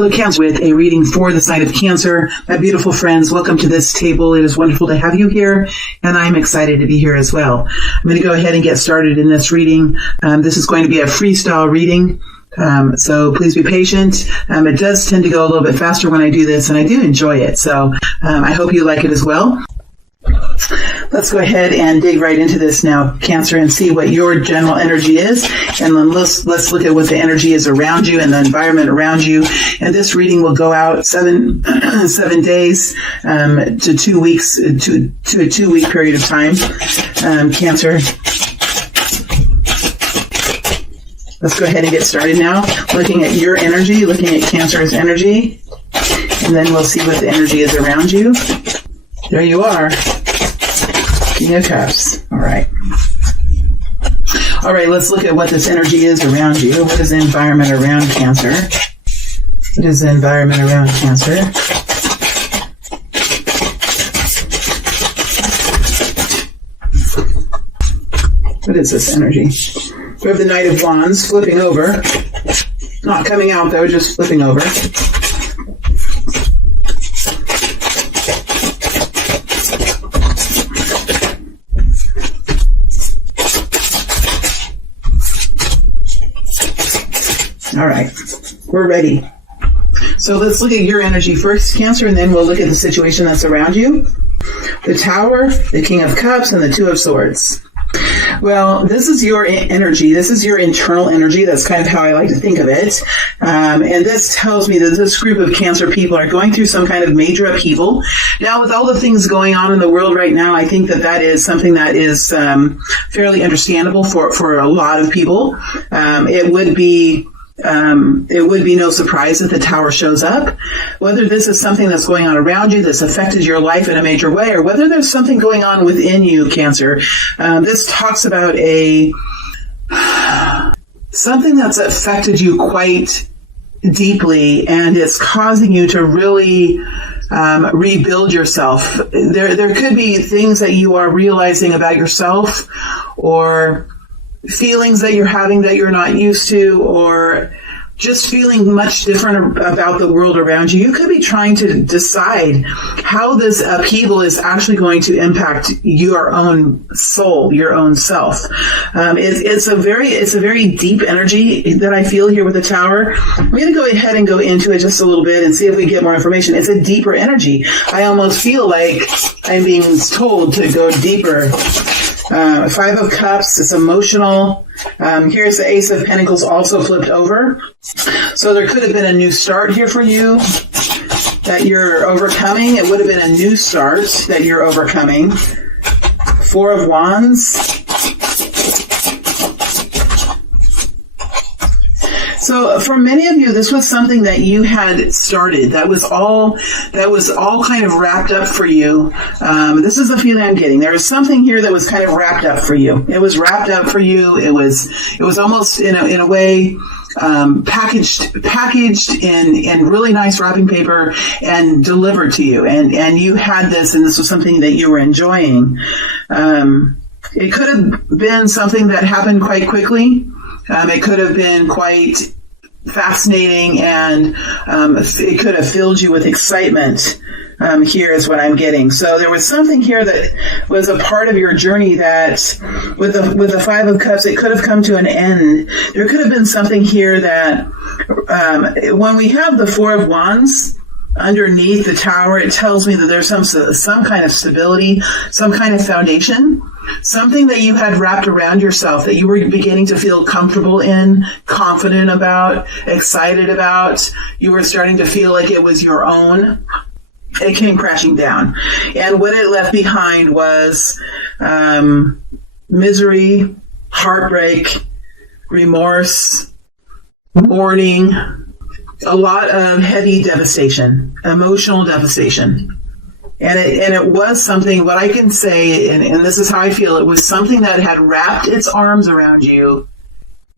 Hello, Cancer, with a reading for the sign of Cancer. My beautiful friends, welcome to this table. It is wonderful to have you here, and I'm excited to be here as well. I'm going to go ahead and get started in this reading. This is going to be a freestyle reading, so please be patient. It does tend to go a little bit faster when I do this, and I do enjoy it, so I hope you like it as well. Let's go ahead and dig right into this now, Cancer, and see what your general energy is. And then let's look at what the energy is around you and the environment around you. And this reading will go out 7 days to 2 weeks, to a 2-week period of time, Cancer. Let's go ahead and get started now, looking at your energy, looking at Cancer's energy, and then we'll see what the energy is around you. There you are. King of Cups. All right. All right, let's look at what this energy is around you. What is the environment around Cancer? What is the environment around Cancer? What is this energy? We have the Knight of Wands flipping over. Not coming out, though, just flipping over. All right, we're ready. So let's look at your energy first, Cancer, and then we'll look at the situation that's around you. The Tower, the King of Cups, and the Two of Swords. Well, this is your energy. This is your internal energy. That's kind of how I like to think of it. And this tells me that this group of Cancer people are going through some kind of major upheaval. Now, with all the things going on in the world right now, I think that that is something that is fairly understandable for a lot of people. It would be no surprise that the Tower shows up. Whether this is something that's going on around you that's affected your life in a major way, or whether there's something going on within you, Cancer. This talks about something that's affected you quite deeply, and it's causing you to really rebuild yourself. There could be things that you are realizing about yourself, or feelings that you're having that you're not used to, or just feeling much different about the world around you. You could be trying to decide how this upheaval is actually going to impact your own soul, your own self. It's a very deep energy that I feel here with the Tower. I'm going to go ahead and go into it just a little bit and see if we get more information. It's a deeper energy. I almost feel like I'm being told to go deeper. Five of Cups, it's emotional. Here's the Ace of Pentacles also flipped over. So there could have been a new start here for you that you're overcoming. It would have been a new start that you're overcoming. Four of Wands. So for many of you, this was something that you had started. That was all kind of wrapped up for you. This is the feeling I'm getting. There was something here that was kind of wrapped up for you. It was wrapped up for you. It was almost in a way packaged in really nice wrapping paper and delivered to you. And you had this, and this was something that you were enjoying. It could have been something that happened quite quickly. It could have been quite fascinating, and it could have filled you with excitement. Here is what I'm getting. So there was something here that was a part of your journey that, with the Five of Cups, it could have come to an end. There could have been something here that, when we have the Four of Wands underneath the Tower, it tells me that there's some kind of stability, some kind of foundation. Something that you had wrapped around yourself that you were beginning to feel comfortable in, confident about, excited about. You were starting to feel like it was your own. It came crashing down. And what it left behind was misery, heartbreak, remorse, mourning, a lot of heavy devastation, emotional devastation. And it was something, what I can say, and this is how I feel, it was something that had wrapped its arms around you,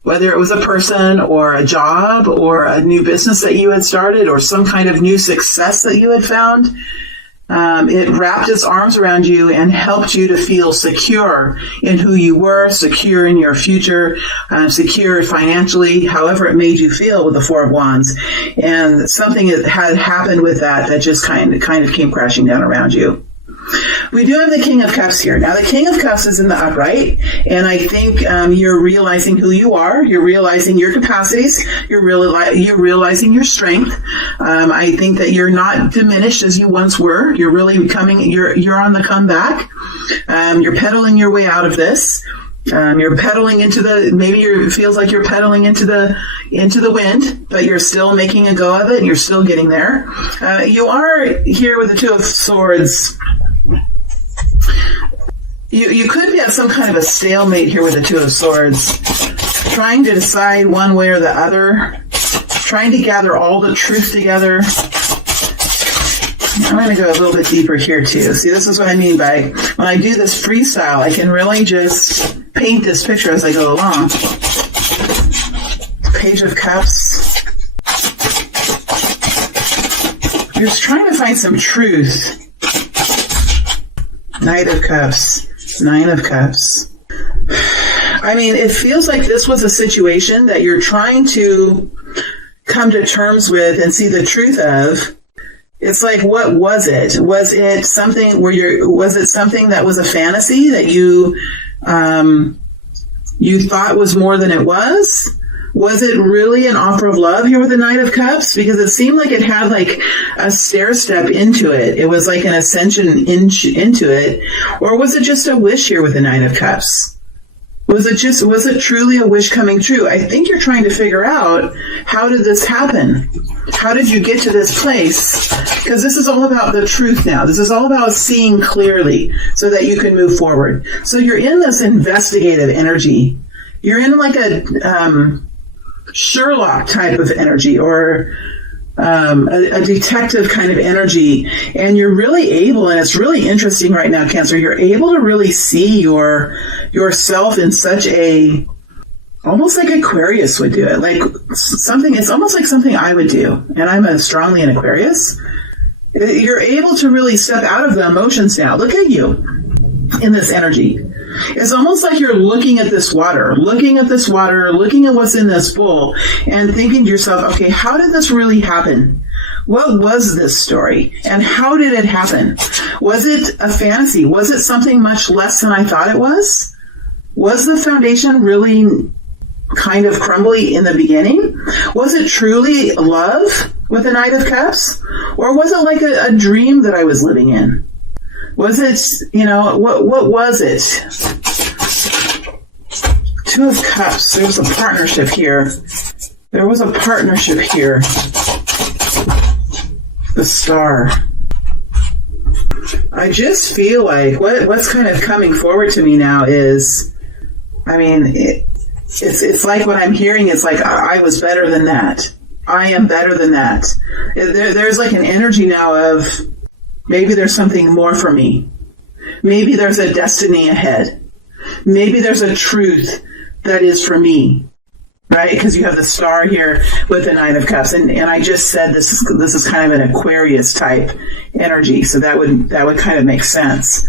whether it was a person or a job or a new business that you had started or some kind of new success that you had found. It wrapped its arms around you and helped you to feel secure in who you were, secure in your future, secure financially, however it made you feel with the Four of Wands. And something had happened with that just kind of came crashing down around you. We do have the King of Cups here. Now, the King of Cups is in the upright, and I think you're realizing who you are. You're realizing your capacities. You're realizing your strength. I think that you're not diminished as you once were. You're really becoming. You're on the comeback. You're pedaling your way out of this. You're pedaling into it feels like you're pedaling into the wind, but you're still making a go of it, and you're still getting there. You are here with the Two of Swords. You could be at some kind of a stalemate here with the Two of Swords, trying to decide one way or the other, trying to gather all the truth together. I'm going to go a little bit deeper here too. See, this is what I mean by when I do this freestyle, I can really just paint this picture as I go along. Page of Cups. You're just trying to find some truth. Knight of Cups. Nine of Cups. I mean, it feels like this was a situation that you're trying to come to terms with and see the truth of. It's like, what was it? Was it something that was a fantasy that you thought was more than it was? Was it really an offer of love here with the Knight of Cups? Because it seemed like it had like a stair step into it. It was like an ascension into it. Or was it just a wish here with the Nine of Cups? Was it truly a wish coming true? I think you're trying to figure out, how did this happen? How did you get to this place? Because this is all about the truth now. This is all about seeing clearly so that you can move forward. So you're in this investigative energy. You're in like a Sherlock type of energy, or a detective kind of energy, and you're really able, and it's really interesting right now, Cancer, you're able to really see yourself in such a, almost like Aquarius would do it, like something, it's almost like something I would do, and I'm strongly an Aquarius. You're able to really step out of the emotions now. Look at you in this energy. It's almost like you're looking at this water, looking at what's in this bowl, and thinking to yourself, okay, how did this really happen? What was this story? And how did it happen? Was it a fantasy? Was it something much less than I thought it was? Was the foundation really kind of crumbly in the beginning? Was it truly love with the Knight of Cups? Or was it like a dream that I was living in? Was it, what was it? Two of Cups. There was a partnership here. The Star. I just feel like what's kind of coming forward to me now is, I mean, it's like what I'm hearing is like, I was better than that. I am better than that. There's like an energy now of, maybe there's something more for me. Maybe there's a destiny ahead. Maybe there's a truth that is for me, right? Because you have the Star here with the Nine of Cups, and I just said this is kind of an Aquarius type energy, so that would kind of make sense.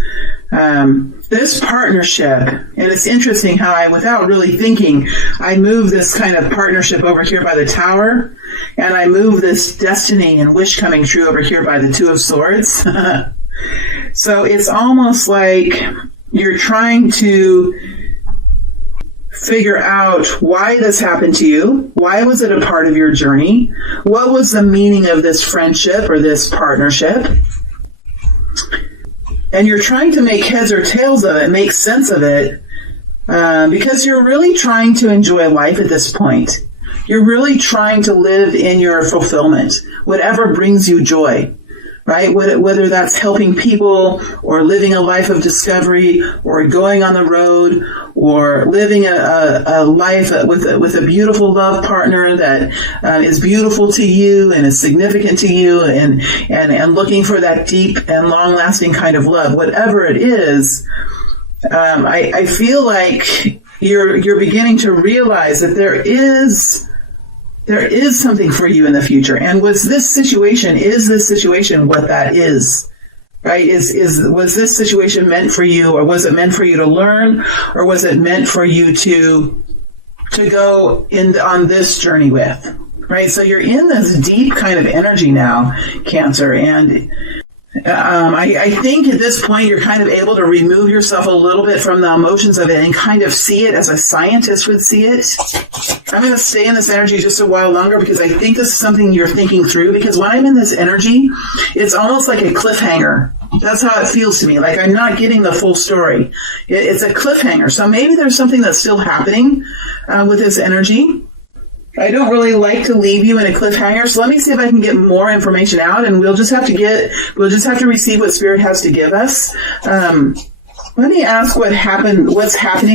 This partnership, and it's interesting how I, without really thinking, I move this kind of partnership over here by the Tower, and I move this destiny and wish coming true over here by the Two of Swords. So it's almost like you're trying to figure out why this happened to you. Why was it a part of your journey? What was the meaning of this friendship or this partnership? And you're trying to make heads or tails of it, make sense of it, because you're really trying to enjoy life at this point. You're really trying to live in your fulfillment, whatever brings you joy, right? Whether that's helping people, or living a life of discovery, or going on the road, or living a life with a beautiful love partner that is beautiful to you and is significant to you, and looking for that deep and long-lasting kind of love. Whatever it is, I feel like you're beginning to realize that there is something for you in the future. And is this situation what that is? right? Was this situation meant for you, or was it meant for you to learn, or was it meant for you to go on this journey with, right? So you're in this deep kind of energy now, Cancer, and I think at this point you're kind of able to remove yourself a little bit from the emotions of it and kind of see it as a scientist would see it. I'm going to stay in this energy just a while longer because I think this is something you're thinking through, because when I'm in this energy, it's almost like a cliffhanger. That's how it feels to me. Like I'm not getting the full story. It's a cliffhanger. So maybe there's something that's still happening with this energy. I don't really like to leave you in a cliffhanger, so let me see if I can get more information out, and we'll just have to receive what Spirit has to give us. Let me ask what's happening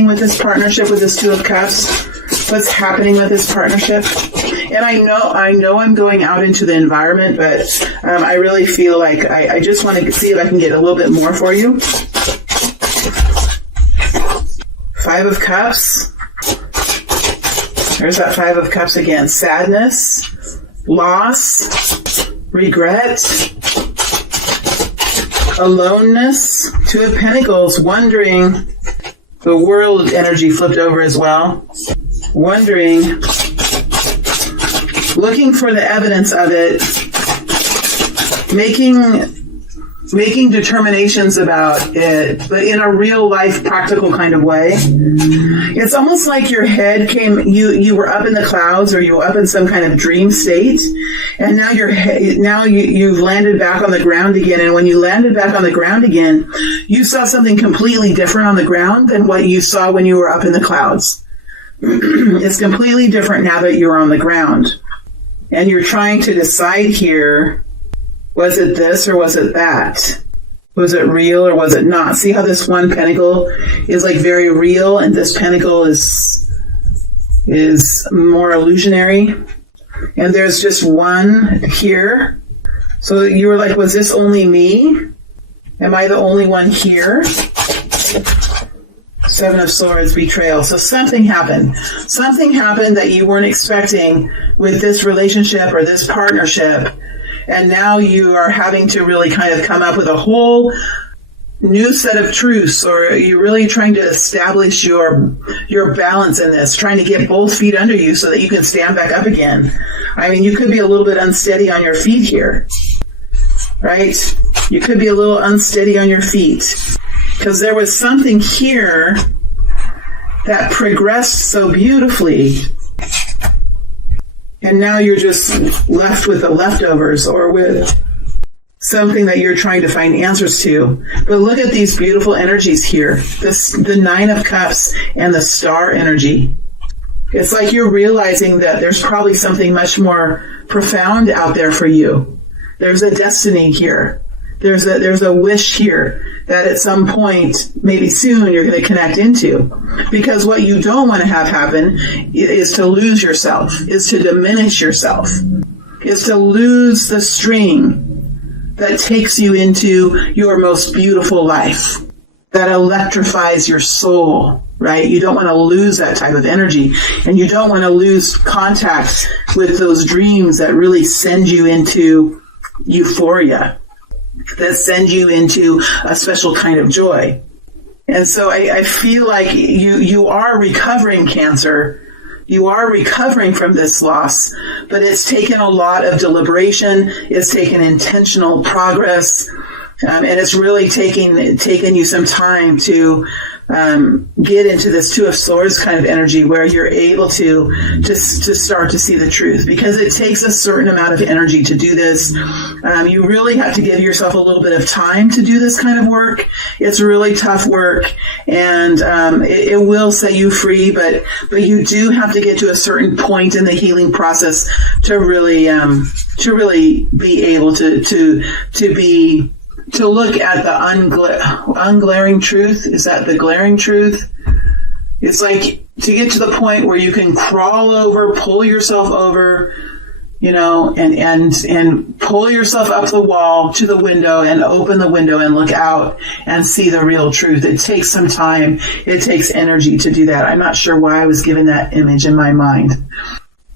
with this partnership, with this Two of Cups. What's happening with this partnership? And I know I'm going out into the environment, but I really feel like I just want to see if I can get a little bit more for you. Five of Cups. There's that Five of Cups again. Sadness, loss, regret, aloneness. Two of Pentacles, wondering. The World energy flipped over as well. Wondering, looking for the evidence of it, making determinations about it, but in a real life, practical kind of way. It's almost like your head you were up in the clouds, or you were up in some kind of dream state, and now you've landed back on the ground again. And when you landed back on the ground again, you saw something completely different on the ground than what you saw when you were up in the clouds. It's completely different now that you're on the ground. And you're trying to decide here, was it this or was it that? Was it real or was it not? See how this one pentacle is like very real, and this pentacle is more illusionary. And there's just one here. So you were like, was this only me? Am I the only one here? Seven of Swords, betrayal. So something happened. Something happened that you weren't expecting with this relationship or this partnership. And now you are having to really kind of come up with a whole new set of truths, or you're really trying to establish your balance in this, trying to get both feet under you so that you can stand back up again. I mean, you could be a little bit unsteady on your feet here, right? You could be a little unsteady on your feet because there was something here that progressed so beautifully. And now you're just left with the leftovers, or with something that you're trying to find answers to. But look at these beautiful energies here. The Nine of Cups and the Star energy. It's like you're realizing that there's probably something much more profound out there for you. There's a destiny here. There's a wish here that at some point, maybe soon, you're going to connect into. Because what you don't want to have happen is to lose yourself, is to diminish yourself, is to lose the string that takes you into your most beautiful life, that electrifies your soul, right? You don't want to lose that type of energy, and you don't want to lose contact with those dreams that really send you into euphoria, that send you into a special kind of joy. And so I feel like you are recovering, Cancer. You are recovering from this loss, but it's taken a lot of deliberation. It's taken intentional progress, and it's really taken you some time to get into this Two of Swords kind of energy, where you're able to start to see the truth, because it takes a certain amount of energy to do this. You really have to give yourself a little bit of time to do this kind of work. It's really tough work, and it will set you free, but you do have to get to a certain point in the healing process to really be able to look at the unglaring truth. Is that the glaring truth? It's like to get to the point where you can crawl over, pull yourself over, and pull yourself up the wall to the window and open the window and look out and see the real truth. It takes some time. It takes energy to do that. I'm not sure why I was given that image in my mind.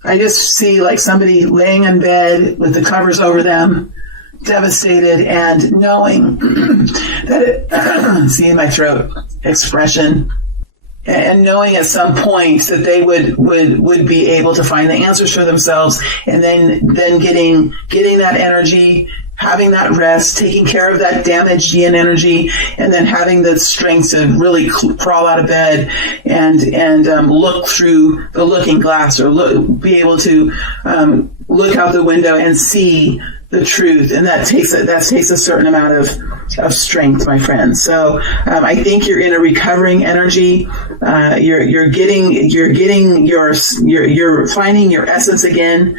I just see like somebody laying in bed with the covers over them, devastated, and knowing that see my throat expression, and knowing at some point that they would be able to find the answers for themselves, and then getting that energy, having that rest, taking care of that damaged yin energy, and then having the strength to really crawl out of bed and look through the looking glass, or be able to look out the window and see the truth. And that takes a certain amount of strength, my friends. So I think you're in a recovering energy. You're finding your essence again.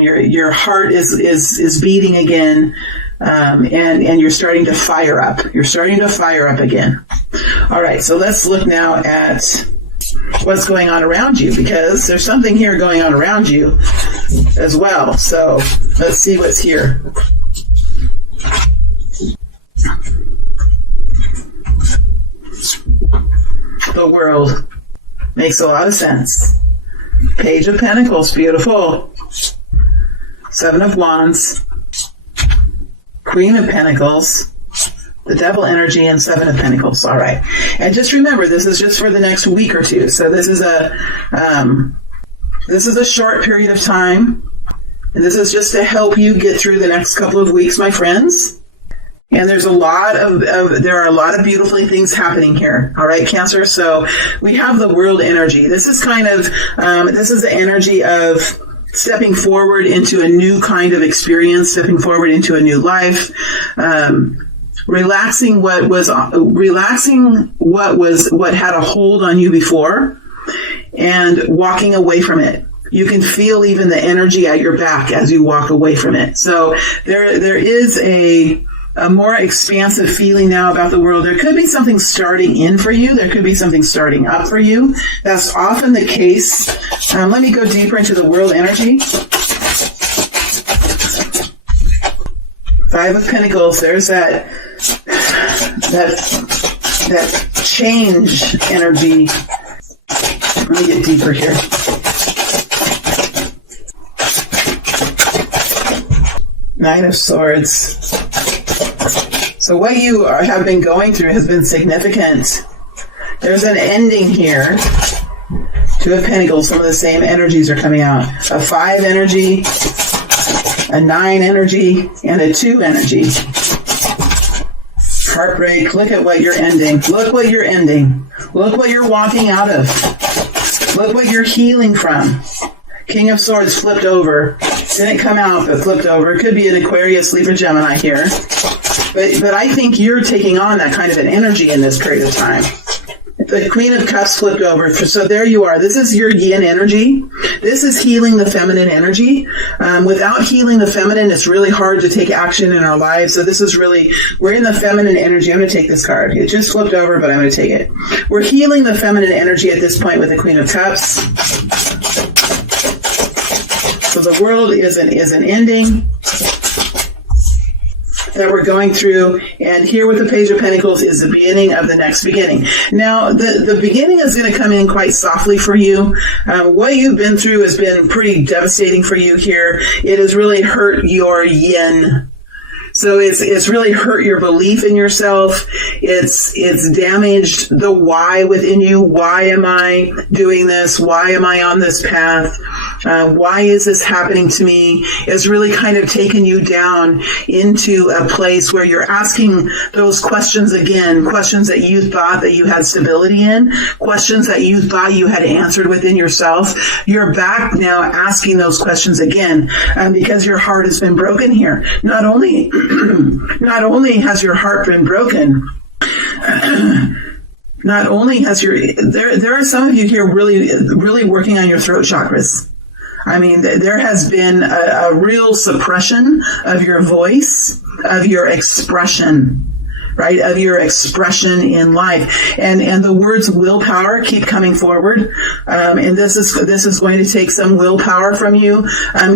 Your heart is beating again, and you're starting to fire up. You're starting to fire up again. All right, so let's look now at what's going on around you, because there's something here going on around you as well. So let's see what's here. The World makes a lot of sense. Page of Pentacles, beautiful. Seven of Wands, Queen of Pentacles, the Devil energy, and Seven of Pentacles. All right. And just remember, this is just for the next week or two. So this is a short period of time. And this is just to help you get through the next couple of weeks, my friends. And there's there are a lot of beautiful things happening here. All right, Cancer. So we have the World energy. This is kind of, this is the energy of stepping forward into a new kind of experience, stepping forward into a new life, relaxing what had a hold on you before, and walking away from it. You can feel even the energy at your back as you walk away from it. So there is a more expansive feeling now about the World. There could be something starting in for you. There could be something starting up for you. That's often the case. Let me go deeper into the World energy. Five of Pentacles. There's that change energy. Let me get deeper here. Nine of Swords. So what you have been going through has been significant. There's an ending here. Two of Pentacles, some of the same energies are coming out. A 5 energy, a 9 energy, and a 2 energy. Heartbreak. Look at what you're ending. Look what you're ending. Look what you're walking out of. Look what you're healing from. King of Swords flipped over. Didn't come out, but flipped over. It could be an Aquarius, Libra, Gemini here. But I think you're taking on that kind of an energy in this period of time. The Queen of Cups flipped over. So there you are. This is your yin energy. This is healing the feminine energy. Without healing the feminine, it's really hard to take action in our lives. So this is really, we're in the feminine energy. I'm going to take this card. It just flipped over, but I'm going to take it. We're healing the feminine energy at this point with the Queen of Cups. So the World is an ending that we're going through, and here with the Page of Pentacles is the beginning of the next beginning. Now, the beginning is going to come in quite softly for you. What you've been through has been pretty devastating for you here. It has really hurt your yin. So it's really hurt your belief in yourself. It's damaged the why within you. Why am I doing this? Why am I on this path? Why is this happening to me? It's really kind of taken you down into a place where you're asking those questions again, questions that you thought that you had stability in, questions that you thought you had answered within yourself. You're back now asking those questions again, because your heart has been broken here. Not only has your heart been broken, not only has there are some of you here really working on your throat chakras. I mean, there has been a real suppression of your voice, of your expression, right? Of your expression in life. And the words willpower keep coming forward. And this is going to take some willpower from you,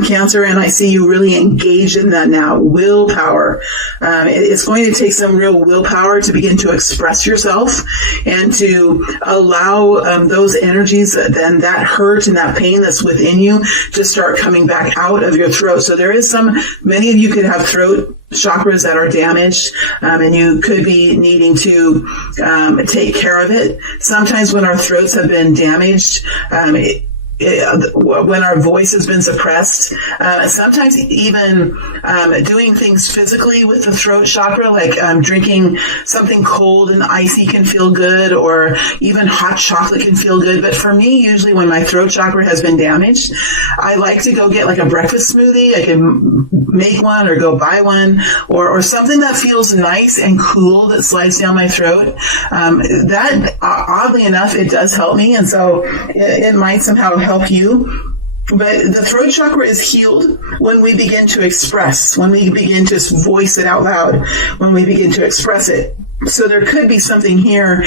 Cancer. And I see you really engaged in that now. Willpower. It's going to take some real willpower to begin to express yourself and to allow those energies, then that hurt and that pain that's within you to start coming back out of your throat. So there is many of you could have throat chakras that are damaged, and you could be needing to take care of it. Sometimes when our throats have been damaged, when our voice has been suppressed, sometimes even doing things physically with the throat chakra, like drinking something cold and icy can feel good, or even hot chocolate can feel good. But for me, usually when my throat chakra has been damaged, I like to go get like a breakfast smoothie. I can make one or go buy one, or something that feels nice and cool that slides down my throat. That, oddly enough, it does help me, and so it might somehow help you. But the throat chakra is healed when we begin to express, when we begin to voice it out loud, when we begin to express it. So there could be something here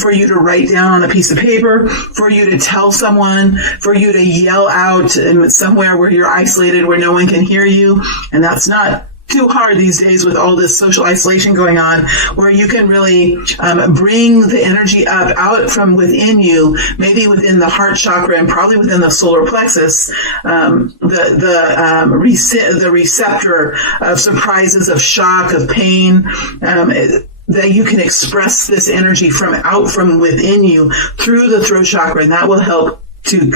for you to write down on a piece of paper, for you to tell someone, for you to yell out somewhere where you're isolated, where no one can hear you. And that's not too hard these days with all this social isolation going on, where you can really bring the energy up out from within you, maybe within the heart chakra and probably within the solar plexus, the receptor of surprises, of shock, of pain, that you can express this energy from within you through the throat chakra, and that will help to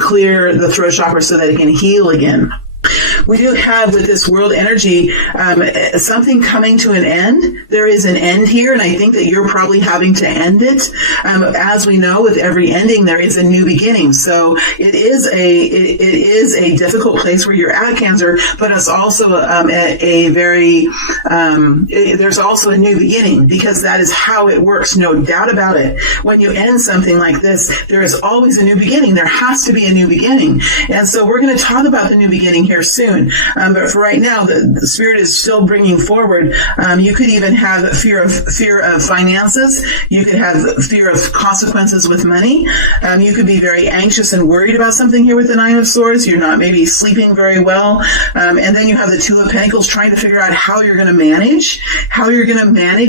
clear the throat chakra so that it can heal again. We do have, with this world energy, something coming to an end. There is an end here, and I think that you're probably having to end it. As we know, with every ending, there is a new beginning. So it is a difficult place where you're at, Cancer, but it's also there's also a new beginning, because that is how it works, no doubt about it. When you end something like this, there is always a new beginning. There has to be a new beginning. And so we're going to talk about the new beginning here soon. But for right now, the Spirit is still bringing forward. You could even have fear of finances. You could have fear of consequences with money. You could be very anxious and worried about something here with the Nine of Swords. You're not maybe sleeping very well. And then you have the Two of Pentacles, trying to figure out how you're going to manage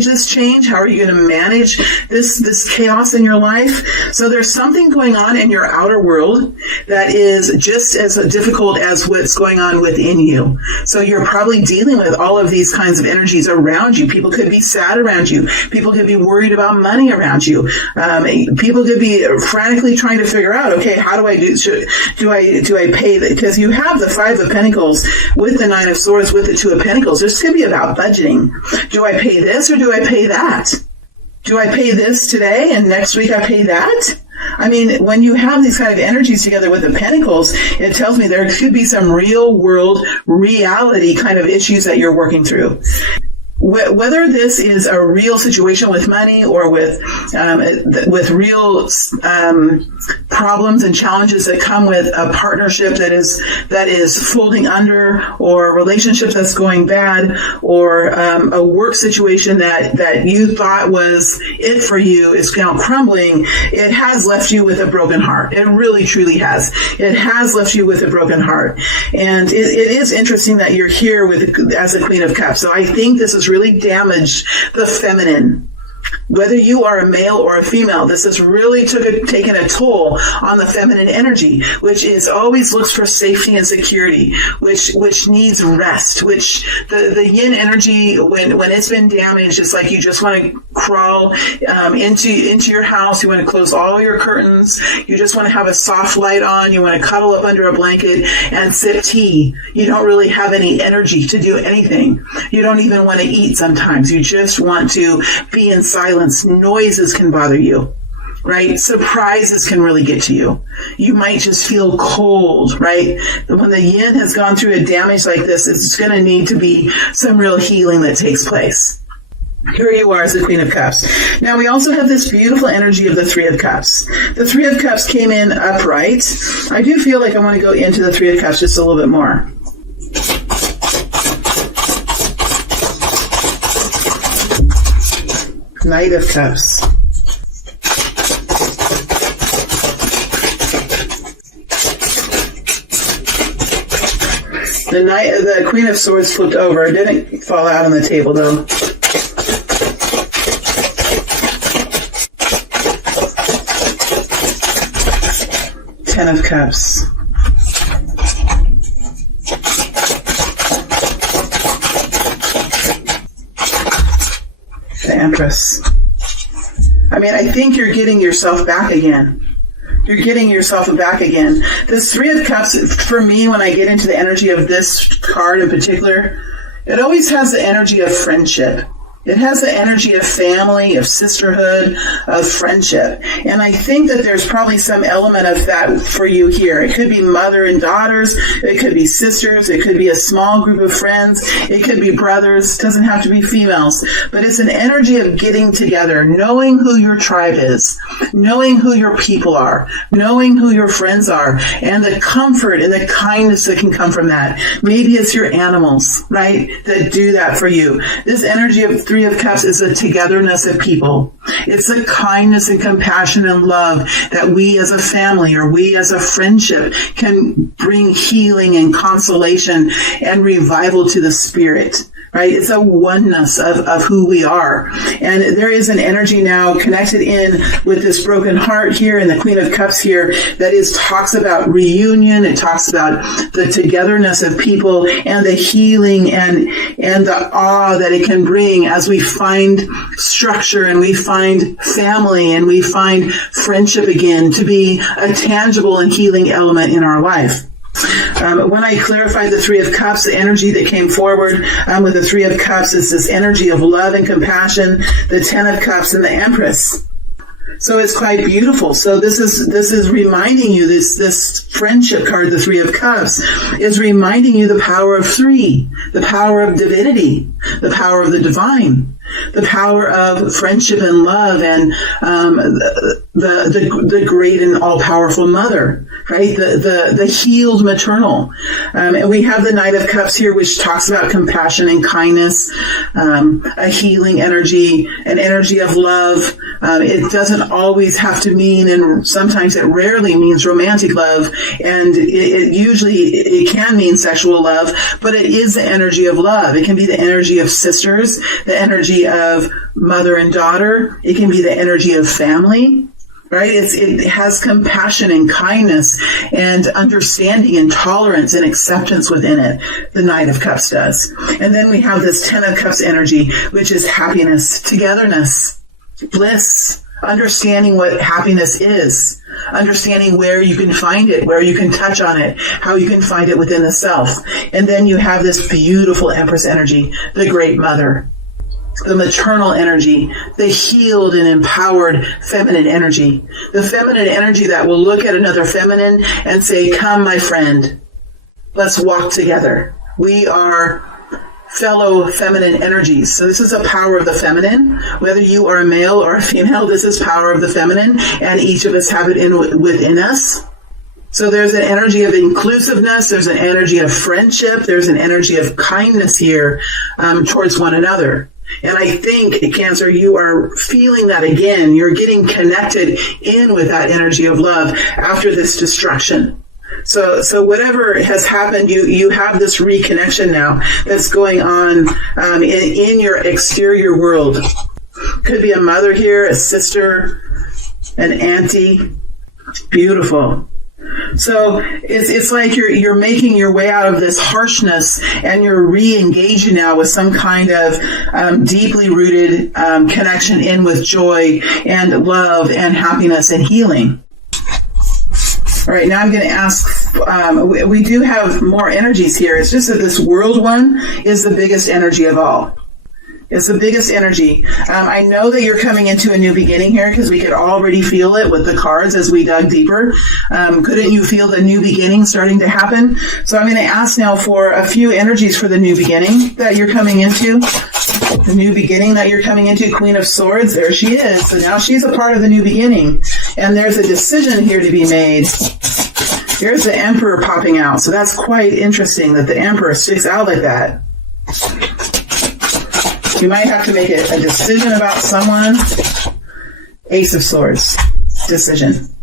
this change. How are you going to manage this chaos in your life? So there's something going on in your outer world that is just as difficult as what's going on within you. So you're probably dealing with all of these kinds of energies around you. People could be sad around you. People could be worried about money around you. People could be frantically trying to figure out, okay, how do I pay that? Because you have the Five of Pentacles with the Nine of Swords with the Two of Pentacles. This could be about budgeting. Do I pay this or do I pay that? Do I pay this today and next week I pay that? I mean, when you have these kind of energies together with the Pentacles, it tells me there could be some real world reality kind of issues that you're working through. Whether this is a real situation with money or with real problems and challenges that come with a partnership that is folding under, or a relationship that's going bad, or a work situation that you thought was it for you is now crumbling, it has left you with a broken heart. It really, truly has. It has left you with a broken heart. And it is interesting that you're here as a Queen of Cups. So I think this is really damaged the feminine. Whether you are a male or a female, this has really taken a toll on the feminine energy, which is always looks for safety and security, which needs rest, which the yin energy, when it's been damaged, it's like you just want to crawl into your house. You want to close all your curtains. You just want to have a soft light on. You want to cuddle up under a blanket and sip tea. You don't really have any energy to do anything. You don't even want to eat sometimes. You just want to be in silence. Noises can bother you, right? Surprises can really get to you. You might just feel cold, right? When the yin has gone through a damage like this, it's going to need to be some real healing that takes place. Here you are as the Queen of Cups. Now we also have this beautiful energy of the Three of Cups. The Three of Cups came in upright. I do feel like I want to go into the Three of Cups just a little bit more. Knight of Cups. The Queen of Swords flipped over. It didn't fall out on the table though. Ten of Cups. Empress. I mean, I think you're getting yourself back again. You're getting yourself back again. This Three of Cups, for me, when I get into the energy of this card in particular, it always has the energy of friendship. It has the energy of family, of sisterhood, of friendship. And I think that there's probably some element of that for you here. It could be mother and daughters. It could be sisters. It could be a small group of friends. It could be brothers. It doesn't have to be females. But it's an energy of getting together, knowing who your tribe is, knowing who your people are, knowing who your friends are, and the comfort and the kindness that can come from that. Maybe it's your animals, right, that do that for you. This energy of Three of Cups is a togetherness of people. It's the kindness and compassion and love that we as a family or we as a friendship can bring healing and consolation and revival to the spirit. Right? It's a oneness of who we are. And there is an energy now connected in with this broken heart here and the Queen of Cups here that talks about reunion. It talks about the togetherness of people and the healing and the awe that it can bring as we find structure and we find family and we find friendship again to be a tangible and healing element in our life. When I clarified the Three of Cups, the energy that came forward with the Three of Cups is this energy of love and compassion, the Ten of Cups, and the Empress. So it's quite beautiful. So this is reminding you, this friendship card, the Three of Cups, is reminding you the power of three, the power of divinity, the power of the divine, the power of friendship and love, and the great and all-powerful mother, right? The healed maternal. And we have the Knight of Cups here, which talks about compassion and kindness, a healing energy, an energy of love. It doesn't always have to mean, and sometimes it rarely means romantic love, and it usually can mean sexual love, but it is the energy of love. It can be the energy of sisters, the energy of mother and daughter. It can be the energy of family. Right? It has compassion and kindness and understanding and tolerance and acceptance within it. The Knight of Cups does. And then we have this Ten of Cups energy, which is happiness, togetherness, bliss, understanding what happiness is, understanding where you can find it, where you can touch on it, how you can find it within the self. And then you have this beautiful Empress energy, the Great Mother, the maternal energy, the healed and empowered feminine energy, the feminine energy that will look at another feminine and say, come, my friend, let's walk together. We are fellow feminine energies. So this is a power of the feminine. Whether you are a male or a female, this is power of the feminine, and each of us have it within us. So there's an energy of inclusiveness, there's an energy of friendship, there's an energy of kindness here towards one another. And I think, Cancer, you are feeling that again. You're getting connected in with that energy of love after this destruction. So whatever has happened, you have this reconnection now that's going on in your exterior world. Could be a mother here, a sister, an auntie. Beautiful. So it's like you're making your way out of this harshness, and you're re-engaging now with some kind of deeply rooted connection in with joy and love and happiness and healing. All right, now I'm going to ask, we do have more energies here. It's just that this world one is the biggest energy of all. It's the biggest energy. I know that you're coming into a new beginning here because we could already feel it with the cards as we dug deeper. Couldn't you feel the new beginning starting to happen? So I'm going to ask now for a few energies for the new beginning that you're coming into. The new beginning that you're coming into, Queen of Swords, there she is. So now she's a part of the new beginning. And there's a decision here to be made. Here's the Emperor popping out. So that's quite interesting that the Emperor sticks out like that. You might have to make a decision about someone. Ace of Swords. Decision.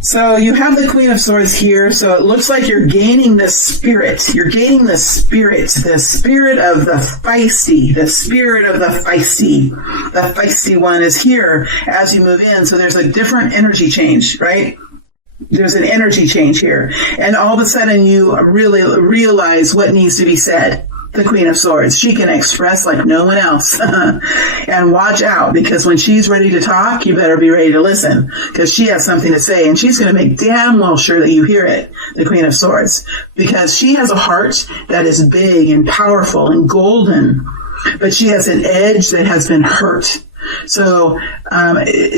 So you have the Queen of Swords here. So it looks like you're gaining the spirit. You're gaining the spirit of the feisty. The spirit of the feisty. The feisty one is here as you move in. So there's a different energy change, right? There's an energy change here. And all of a sudden you really realize what needs to be said. the Queen of Swords. She can express like no one else. And watch out, because when she's ready to talk, you better be ready to listen, because she has something to say, and she's going to make damn well sure that you hear it, the Queen of Swords, because she has a heart that is big and powerful and golden, but she has an edge that has been hurt. So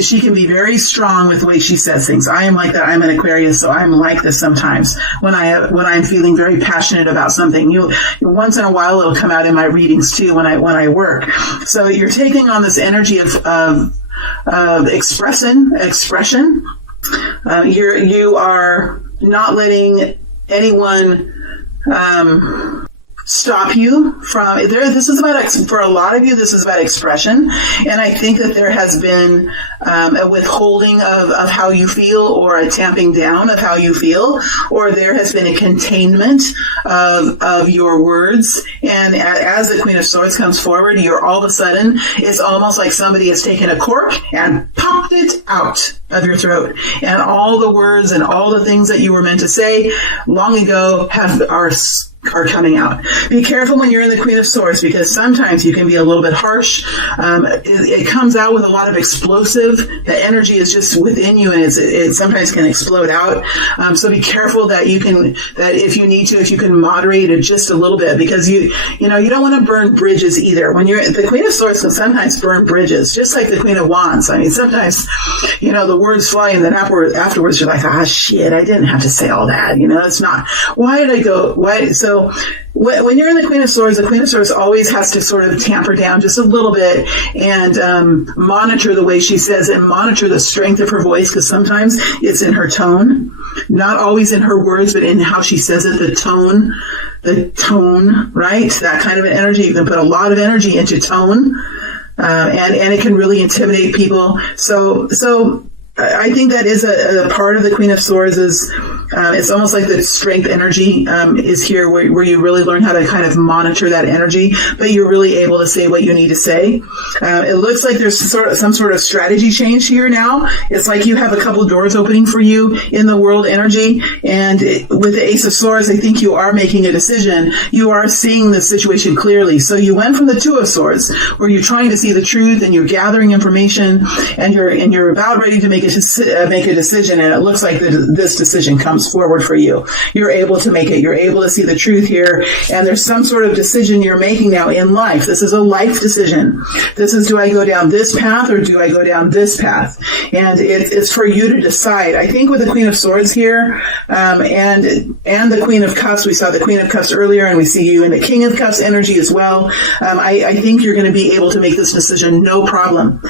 she can be very strong with the way she says things. I am like that. I'm an Aquarius, so I'm like this sometimes. When I'm feeling very passionate about something, once in a while it'll come out in my readings too when I work. So you're taking on this energy of expression. You are not letting anyone stop you from there. This is about, for a lot of you, this is about expression. And I think that there has been a withholding of how you feel, or a tamping down of how you feel, or there has been a containment of your words. And as the Queen of Swords comes forward, you're all of a sudden, it's almost like somebody has taken a cork and popped it out of your throat. And all the words and all the things that you were meant to say long ago are coming out. Be careful when you're in the Queen of Swords, because sometimes you can be a little bit harsh. It comes out with a lot of explosive. The energy is just within you, and it sometimes can explode out. So be careful that if you need to, if you can moderate it just a little bit, because you don't want to burn bridges either. When you're the Queen of Swords, can sometimes burn bridges, just like the Queen of Wands. I mean, sometimes the words fly, and then afterwards you're like, shit, I didn't have to say all that. It's not. Why did I go? Why? So when you're in the Queen of Swords always has to sort of tamper down just a little bit and monitor the way she says it, and monitor the strength of her voice, because sometimes it's in her tone, not always in her words, but in how she says it, the tone, right? That kind of an energy. You can put a lot of energy into tone, and it can really intimidate people. So I think that is a part of the Queen of Swords. Is it's almost like the strength energy is here, where you really learn how to kind of monitor that energy, but you're really able to say what you need to say. It looks like there's some sort of strategy change here now. It's like you have a couple doors opening for you in the world energy, and with the Ace of Swords, I think you are making a decision. You are seeing the situation clearly. So you went from the Two of Swords, where you're trying to see the truth and you're gathering information, and you're about ready to make a decision, and it looks like this decision comes forward for you. You're able to make it. You're able to see the truth here, and there's some sort of decision you're making now in life. This is a life decision. This is, do I go down this path, or do I go down this path? And it's for you to decide. I think with the Queen of Swords here, and the Queen of Cups, we saw the Queen of Cups earlier, and we see you in the King of Cups energy as well. I think you're going to be able to make this decision no problem,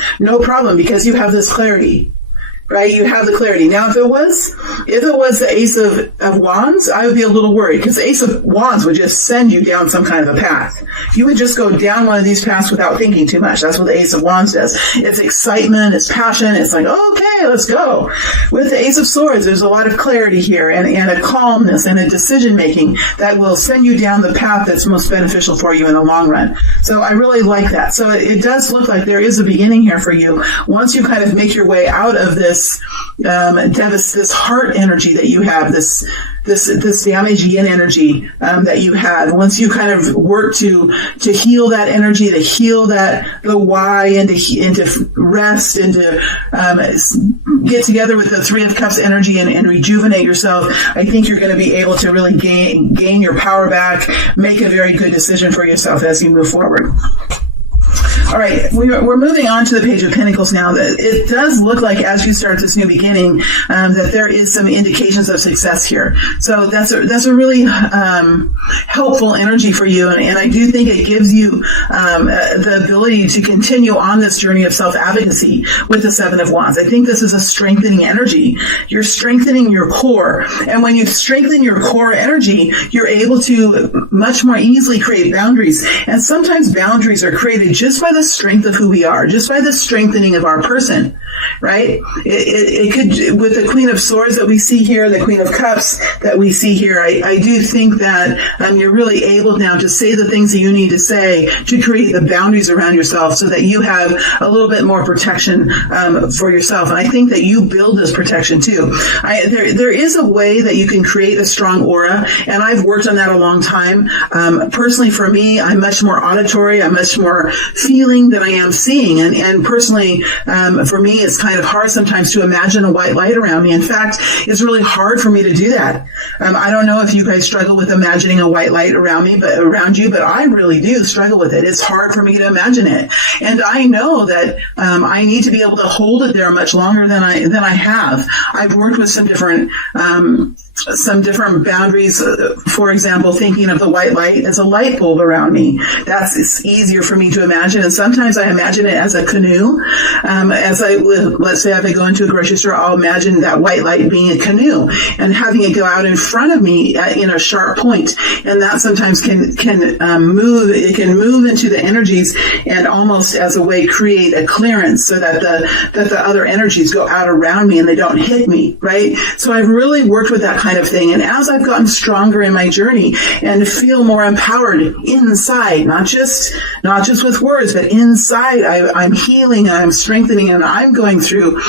because you have this clarity. Right? You have the clarity. Now, if it was the Ace of Wands, I would be a little worried, because the Ace of Wands would just send you down some kind of a path. You would just go down one of these paths without thinking too much. That's what the Ace of Wands does. It's excitement, it's passion, it's like, okay, let's go. With the Ace of Swords, there's a lot of clarity here, and a calmness and a decision making that will send you down the path that's most beneficial for you in the long run. So I really like that. So it does look like there is a beginning here for you. Once you kind of make your way out of this heart energy that you have, this damage yin energy that you had. Once you kind of work to heal that energy, to heal the why, and to rest, and to get together with the Three of Cups energy and rejuvenate yourself, I think you're going to be able to really gain your power back, make a very good decision for yourself as you move forward. All right, we're moving on to the Page of Pentacles now. It does look like, as you start this new beginning, that there is some indications of success here. So that's a really helpful energy for you, and I do think it gives you the ability to continue on this journey of self-advocacy with the Seven of Wands. I think this is a strengthening energy. You're strengthening your core, and when you strengthen your core energy, you're able to much more easily create boundaries. And sometimes boundaries are created just by the strength of who we are, just by the strengthening of our person. right? It could, with the Queen of Swords that we see here, the Queen of Cups that we see here, I do think that you're really able now to say the things that you need to say to create the boundaries around yourself so that you have a little bit more protection for yourself. And I think that you build this protection too. There is a way that you can create a strong aura, and I've worked on that a long time. Personally, for me, I'm much more auditory. I'm much more feeling than I am seeing. And personally, for me, it's kind of hard sometimes to imagine a white light around me. In fact, it's really hard for me to do that. I don't know if you guys struggle with imagining a white light around me, but around you, but I really do struggle with it. It's hard for me to imagine it. And I know that I need to be able to hold it there much longer than I have. I've worked with some different boundaries. For example, thinking of the white light as a light bulb around me. It's easier for me to imagine. And sometimes I imagine it as a canoe. Let's say if I go into a grocery store, I'll imagine that white light being a canoe and having it go out in front of me in a sharp point. And that sometimes can move. It can move into the energies and almost as a way create a clearance so that the other energies go out around me and they don't hit me, right? So I've really worked with that kind of thing. And as I've gotten stronger in my journey and feel more empowered inside, not just with words, but inside, I'm healing, I'm strengthening, and I'm going through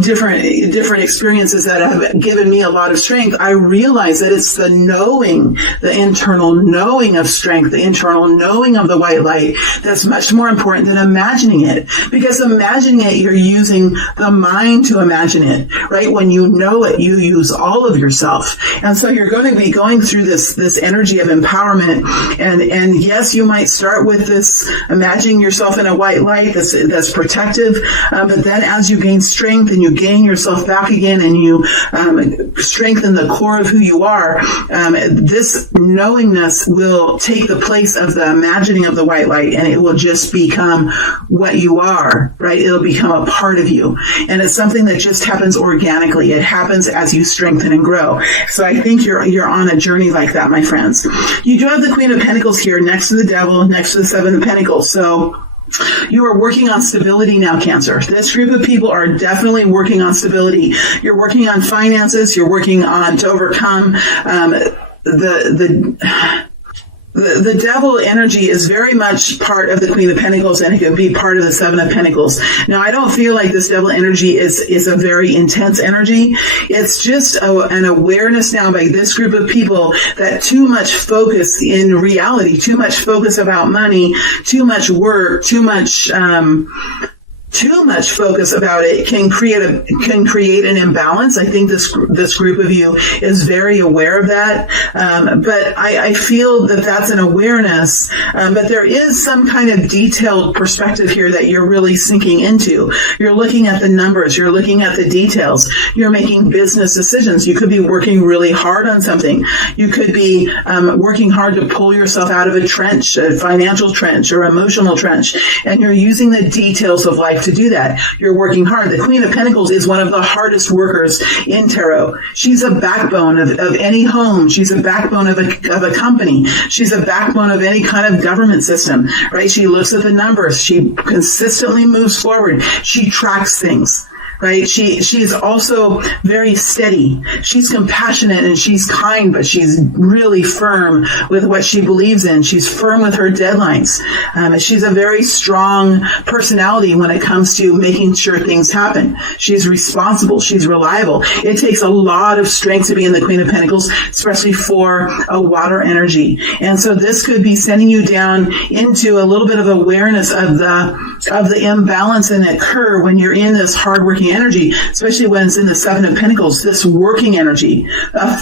different experiences that have given me a lot of strength. I realize that it's the knowing, the internal knowing of strength, the internal knowing of the white light that's much more important than imagining it. Because imagining it, you're using the mind to imagine it, right? When you know it, you use all of yourself. And so you're going to be going through this energy of empowerment. And yes, you might start with this imagining yourself in a white light that's protective. But then as you gain strength, and you gain yourself back again and you strengthen the core of who you are, this knowingness will take the place of the imagining of the white light, and it will just become what you are, right? It'll become a part of you. And it's something that just happens organically. It happens as you strengthen and grow. So I think you're on a journey like that, my friends. You do have the Queen of Pentacles here next to the Devil, next to the Seven of Pentacles. So you are working on stability now, Cancer. This group of people are definitely working on stability. You're working on finances. You're working on to overcome the Devil energy is very much part of the Queen of Pentacles, and it can be part of the Seven of Pentacles. Now, I don't feel like this Devil energy is a very intense energy. It's just an awareness now by this group of people that too much focus in reality, too much focus about money, too much work, too much focus about it can create an imbalance. I think this group of you is very aware of that. But I feel that that's an awareness. But there is some kind of detailed perspective here that you're really sinking into. You're looking at the numbers. You're looking at the details. You're making business decisions. You could be working really hard on something. You could be working hard to pull yourself out of a trench, a financial trench or emotional trench. And you're using the details of life to do that. You're working hard. The Queen of Pentacles is one of the hardest workers in tarot. She's a backbone of any home. She's a backbone of a company. She's a backbone of any kind of government system, right? She looks at the numbers. She consistently moves forward. She tracks things. Right? She's also very steady. She's compassionate and she's kind, but she's really firm with what she believes in. She's firm with her deadlines. She's a very strong personality when it comes to making sure things happen. She's responsible. She's reliable. It takes a lot of strength to be in the Queen of Pentacles, especially for a water energy. And so this could be sending you down into a little bit of awareness of the imbalance that occur when you're in this hardworking energy, especially when it's in the Seven of Pentacles, this working energy.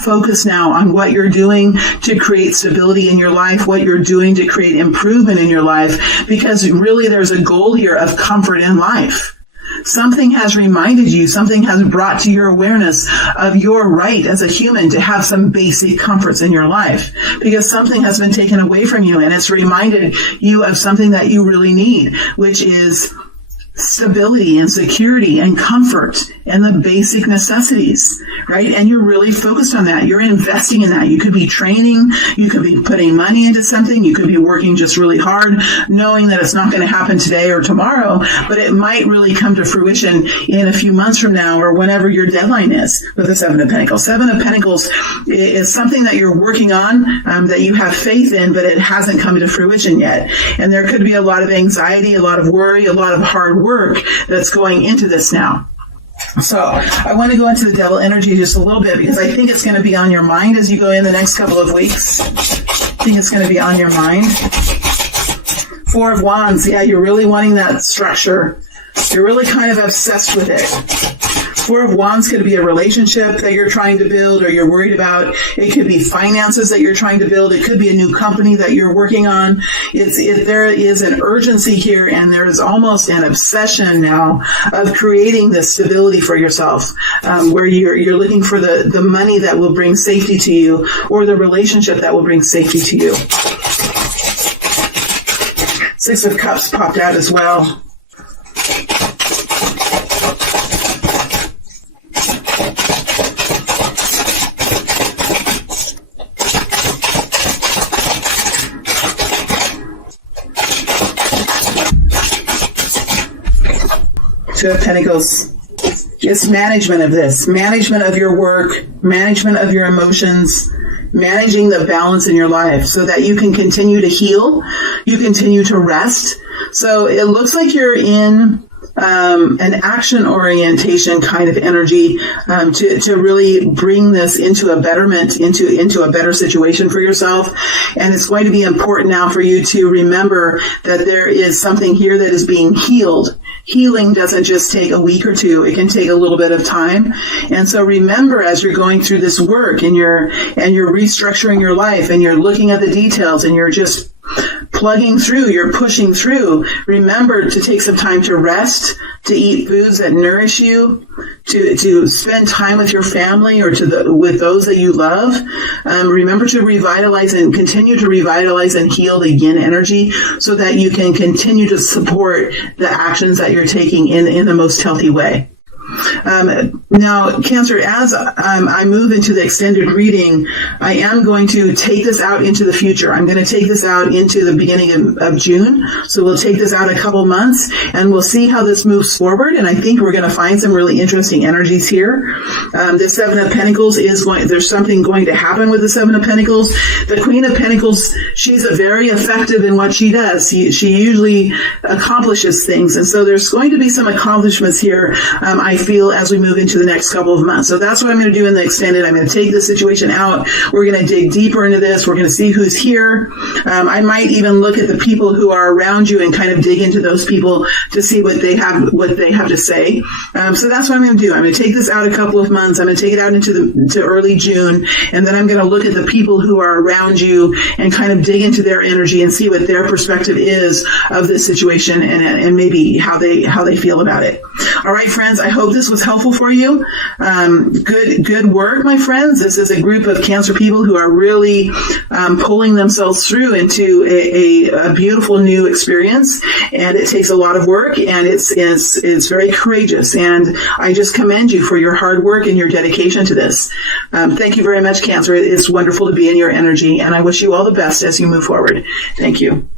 Focus now on what you're doing to create stability in your life, what you're doing to create improvement in your life, because really there's a goal here of comfort in life. Something has reminded you, something has brought to your awareness of your right as a human to have some basic comforts in your life, because something has been taken away from you and it's reminded you of something that you really need, which is stability and security and comfort and the basic necessities, right? And you're really focused on that. You're investing in that. You could be training, you could be putting money into something, you could be working just really hard, knowing that it's not going to happen today or tomorrow, but it might really come to fruition in a few months from now or whenever your deadline is with the Seven of Pentacles. Seven of Pentacles is something that you're working on, that you have faith in, but it hasn't come to fruition yet. And there could be a lot of anxiety, a lot of worry, a lot of hard work that's going into this now. So I want to go into the devil energy just a little bit because I think it's going to be on your mind as you go in the next couple of weeks. I think it's going to be on your mind. Four of Wands. Yeah, you're really wanting that structure. You're really kind of obsessed with it. Four of Wands could be a relationship that you're trying to build or you're worried about. It could be finances that you're trying to build. It could be a new company that you're working on. There is an urgency here, and there's almost an obsession now of creating this stability for yourself, where you're looking for the money that will bring safety to you or the relationship that will bring safety to you. Six of Cups popped out as well. Two of Pentacles. It's management of this, management of your work, management of your emotions, managing the balance in your life so that you can continue to heal, you continue to rest. So it looks like you're in an action orientation kind of energy to really bring this into a betterment, into a better situation for yourself. And it's going to be important now for you to remember that there is something here that is being healed. Healing doesn't just take a week or two. It can take a little bit of time. And so remember, as you're going through this work and you're restructuring your life and you're looking at the details and you're just plugging through, you're pushing through, remember to take some time to rest, to eat foods that nourish you, to spend time with your family or with those that you love. Remember to revitalize and continue to revitalize and heal the yin energy so that you can continue to support the actions that you're taking in the most healthy way. Now, Cancer, as I move into the extended reading, I am going to take this out into the future. I'm going to take this out into the beginning of June. So we'll take this out a couple months and we'll see how this moves forward. And I think we're going to find some really interesting energies here. The Seven of Pentacles there's something going to happen with the Seven of Pentacles. The Queen of Pentacles, she's very effective in what she does. She usually accomplishes things. And so there's going to be some accomplishments here, I feel, as we move into the next couple of months. So that's what I'm going to do in the extended. I'm going to take this situation out. We're going to dig deeper into this. We're going to see who's here. I might even look at the people who are around you and kind of dig into those people to see what they have to say. So that's what I'm going to do. I'm going to take this out a couple of months. I'm going to take it out into early June, and then I'm going to look at the people who are around you and kind of dig into their energy and see what their perspective is of this situation and maybe how they feel about it. All right, friends, I hope this was helpful for you. Good work, my friends. This is a group of Cancer people who are really pulling themselves through into a beautiful new experience, and it takes a lot of work, and it's very courageous, and I just commend you for your hard work and your dedication to this. Thank you very much, Cancer. It's wonderful to be in your energy, and I wish you all the best as you move forward. Thank you.